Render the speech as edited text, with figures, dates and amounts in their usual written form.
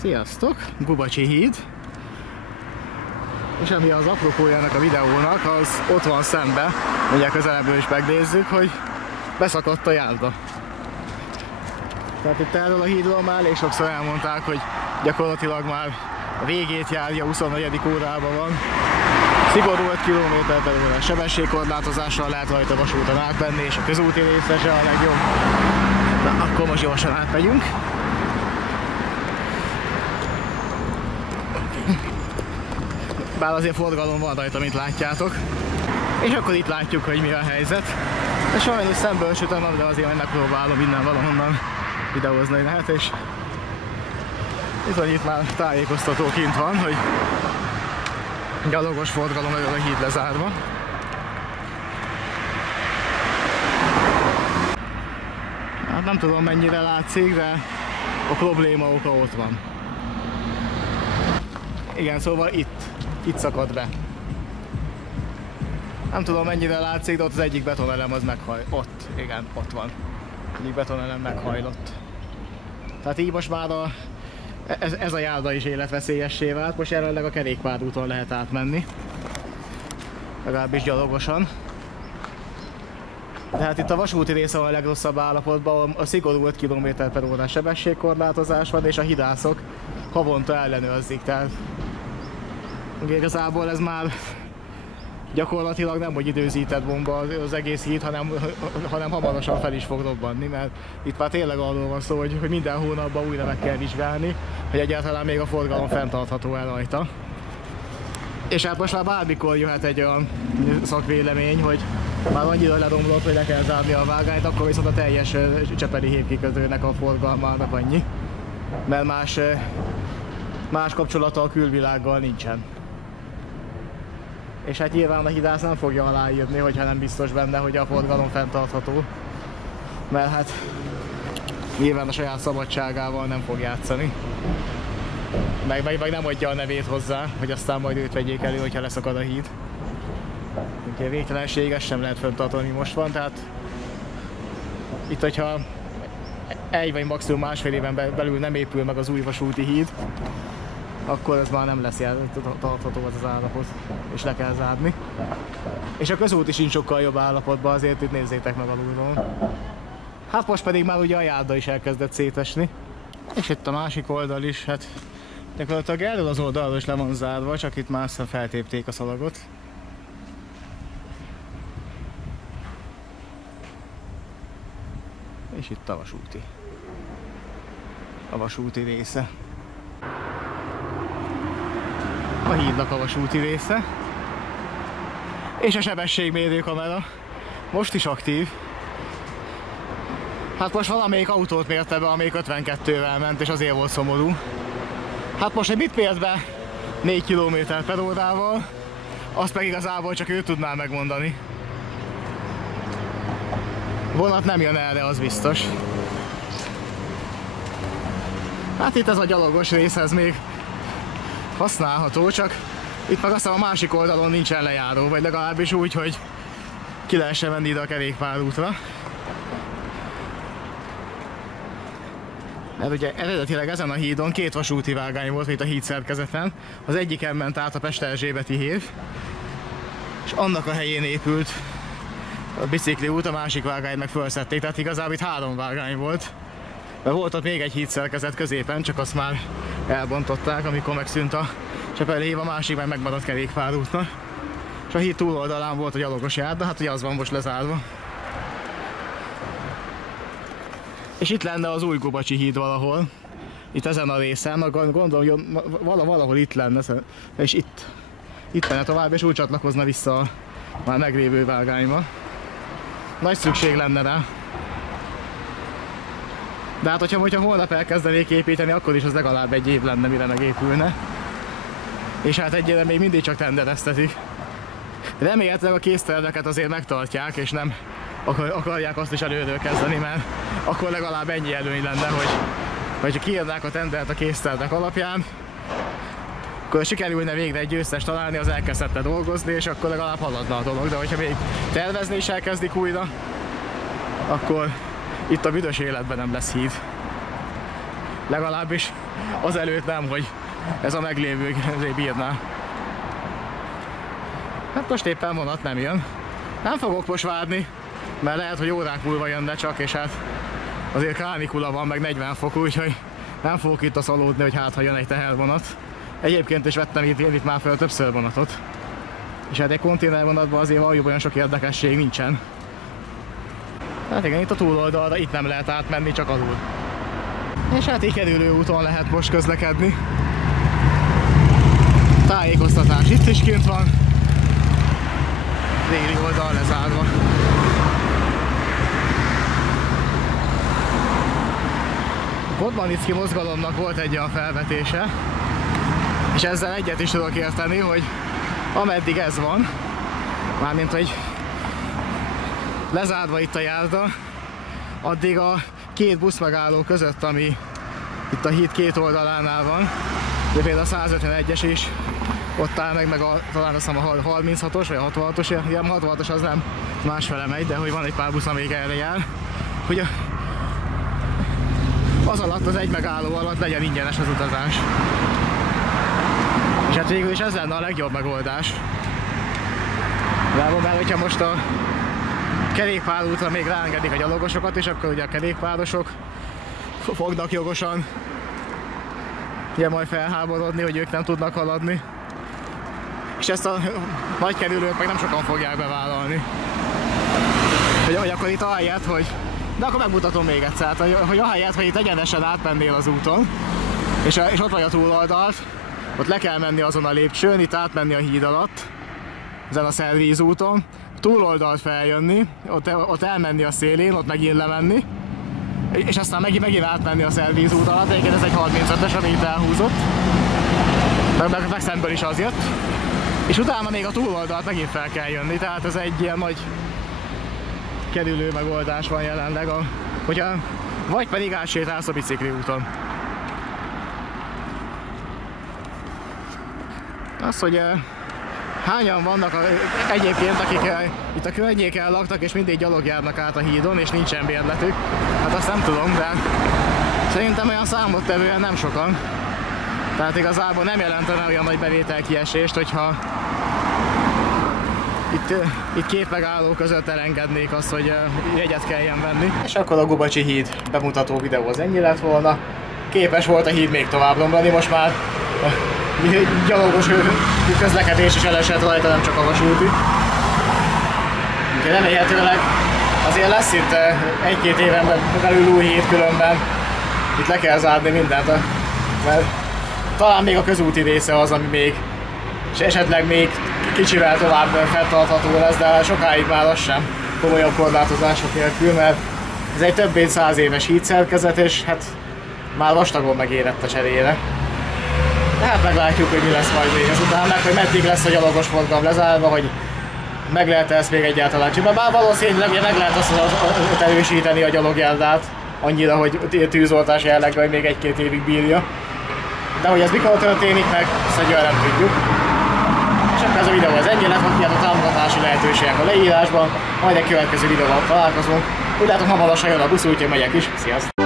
Sziasztok! Gubacsi híd. És ami az apropójának a videónak, az ott van szembe, mindjárt közelebbről is megnézzük, hogy beszakadt a járda. Tehát itt erről a hídról már elég sokszor elmondták, hogy gyakorlatilag már a végét járja, 24. órában van. Szigorú 5 km/h sebességkorlátozással lehet rajta vasúton átmenni, és a közúti része se a legjobb. Na, akkor most gyorsan átmegyünk. Bár azért forgalom van rajta, mint látjátok. És akkor itt látjuk, hogy mi a helyzet. De sajnos szemből süt a nap, de azért majd megpróbálom innen valahonnan videózni lehet, és bizony itt már tájékoztató kint van, hogy gyalogos forgalom elől a híd lezárva. Hát nem tudom mennyire látszik, de a probléma oka ott van. Igen, szóval itt szakadt be. Nem tudom mennyire látszik, de ott az egyik betonelem az meghajlott. Ott, igen, ott van. Egyik betonelem meghajlott. Tehát így most már ez a járda is életveszélyessé vált. Most jelenleg a kerékpárúton lehet átmenni. Legalábbis gyalogosan. De hát itt a vasúti része a legrosszabb állapotban, a szigorú 5 km/h sebességkorlátozás van, és a hidászok havonta ellenőrzik. Tehát igazából ez már gyakorlatilag nem hogy időzített bomba az egész híd, hanem hamarosan fel is fog robbanni, mert itt már tényleg arról van szó, hogy minden hónapban újra meg kell vizsgálni, hogy egyáltalán még a forgalom fenntartható el rajta. És hát most már bármikor jöhet egy olyan szakvélemény, hogy már annyira leromlott, hogy le kell zárni a vágányt, akkor viszont a teljes Csepeli hévkikötőnek a forgalmának annyi. Mert más kapcsolata a külvilággal nincsen. És hát nyilván a hidász nem fogja aláírni, hogyha nem biztos benne, hogy a forgalom fenntartható. Mert hát nyilván a saját szabadságával nem fog játszani. Meg nem adja a nevét hozzá, hogy aztán majd őt vegyék elő, hogyha leszakad a híd. Úgyhogy végtelenség, ezt sem lehet fenntartani, most van, tehát itt, hogyha egy vagy maximum másfél éven belül nem épül meg az új vasúti híd, akkor ez már nem lesz tartható az állapot, és le kell zárni. És a közút is sincs sokkal jobb állapotban, azért itt nézzétek meg alulról. Hát most pedig már ugye a járda is elkezdett szétesni. És itt a másik oldal is, hát gyakorlatilag erről az oldalról is le van zárva, csak itt már feltépték a szalagot. És itt a vasúti része. A hídnak a vasúti része. És a sebességmérőkamera most is aktív. Hát most valamelyik autót mérte be, amelyik 52-vel ment, és azért volt szomorú. Hát most egy mit mért be 4 km/h-val, azt meg igazából csak ő tudná megmondani. Vonat nem jön erre, az biztos. Hát itt ez a gyalogos rész, ez még használható, csak itt meg aztán a másik oldalon nincsen lejáró, vagy legalábbis úgy, hogy ki lehessen menni ide a kerékpárútra. Mert ugye eredetileg ezen a hídon 2 vasúti vágány volt, mint a híd szerkezeten. Az egyiken ment át a Pest-Erzsébeti hév, és annak a helyén épült a bicikliút, a másik vágány meg felszették, tehát igazából itt 3 vágány volt. Mert volt ott még egy hídszerkezet középen, csak azt már elbontották, amikor megszűnt a Csepeli hév, a másik meg megmaradt kerékpárútnak. És a híd túloldalán volt a gyalogos járda, hát ugye az van most lezárva. És itt lenne az új Gubacsi híd valahol, itt ezen a részen, gondolom, hogy valahol itt lenne, és itt lenne tovább, és úgy csatlakozna vissza a már meglévő vágányba. Nagy szükség lenne rá. De hát, hogyha holnap elkezdenék építeni, akkor is az legalább egy év lenne, mire megépülne. És hát egyébként még mindig csak tendereztetik. Remélhetőleg a készterveket azért megtartják, és nem akarják azt is előről kezdeni, mert akkor legalább ennyi előny lenne, hogy kiírnák a tendert a késztervek alapján, akkor sikerülne végre egy győztest találni, az elkezdhetne dolgozni, és akkor legalább haladna a dolog. De hogyha még tervezni is elkezdik újra, akkor itt a büdös életben nem lesz híd. Legalábbis azelőtt nem, hogy ez a meglévő bírná. Hát most éppen vonat nem jön. Nem fogok most várni, mert lehet, hogy órák múlva jönne csak, és hát azért kánikula van, meg 40 fok, úgyhogy nem fogok itt szalódni, hogy hát ha jön egy tehervonat. Egyébként is vettem itt már fel többször vonatot. És hát egy konténervonatban azért valójában olyan sok érdekesség nincsen. Hát igen, itt a túloldalra itt nem lehet átmenni, csak alul. És hát így kerülő úton lehet most közlekedni. Tájékoztatás itt is kint van. Déli oldal lezárva. A Kotmanicki mozgalomnak volt egy olyan felvetése, és ezzel egyet is tudok érteni, hogy ameddig ez van, mármint hogy lezárva itt a járda, addig a két buszmegálló között, ami itt a híd két oldalánál van, de például a 151-es is ott áll meg talán azt hiszem a 36-os vagy a 66-os, ilyen 66-os az nem másfele megy, de hogy van egy pár busz, amelyik erre jár, hogy az alatt, az egy megálló alatt legyen ingyenes az utazás. És hát végül is ez lenne a legjobb megoldás. Mert hogyha most a kerékpárútra még ráengedik a gyalogosokat, és akkor ugye a kerékpárosok fognak jogosan ugye majd felháborodni, hogy ők nem tudnak haladni. És ezt a nagy kerülőt meg nem sokan fogják bevállalni. Hogy akkor itt ahelyett, hogy... De akkor megmutatom még egyszer, hogy ahelyett, hogy itt egyenesen átmennél az úton, és ott vagy a túloldalt, ott le kell menni azon a lépcsőn, itt átmenni a híd alatt, ezen a szervízúton, túloldalt feljönni, ott elmenni a szélén, ott megint lemenni, és aztán megint átmenni a szervízút alatt, egyébként ez egy 35-es, ami itt elhúzott, meg szemből is az jött, és utána még a túloldalt megint fel kell jönni, tehát ez egy ilyen nagy kerülő megoldás van jelenleg, hogyha vagy pedig átsétálsz a bicikli úton. Az, hogy hányan vannak egyébként, akik itt a környéken laktak és mindig gyalogjárnak át a hídon és nincsen bérletük, hát azt nem tudom, de szerintem olyan számottevően nem sokan. Tehát igazából nem jelentene olyan nagy bevételkiesést, hogyha itt két megálló között elengednék azt, hogy jegyet kelljen venni. És akkor a Gubacsi híd bemutató videó az ennyi lett volna. Képes volt a híd még tovább romlani, most már gyalogos közlekedés is elesett rajta, nem csak a vasúti. Úgyhogy remélhetőleg azért lesz itt egy-két éven belül új híd, különben itt le kell zárni mindent, mert talán még a közúti része az, ami még, és esetleg még kicsivel tovább fenntartható lesz, de sokáig már az sem komolyabb korlátozások nélkül, mert ez egy több mint 100 éves hídszerkezet, és hát már vastagon megérett a cserére. De hát meglátjuk, hogy mi lesz majd még ezután, meg hogy meddig lesz a gyalogos forgalom lezárva, hogy meg lehet ezt még egyáltalán csinálni. Bár valószínűleg meg lehet azt erősíteni a gyalogjárdát annyira, hogy tűzoltás jelleggel még egy-két évig bírja. De hogy ez mikor történik meg, ezt egyébként nem tudjuk. És akkor ez a videó az ennyi lett, van a támogatási lehetőségek a leírásban, majd egy következő videóval találkozunk. Úgy látom, hamarosan jön a busz, úgyhogy megyek is. Sziasztok!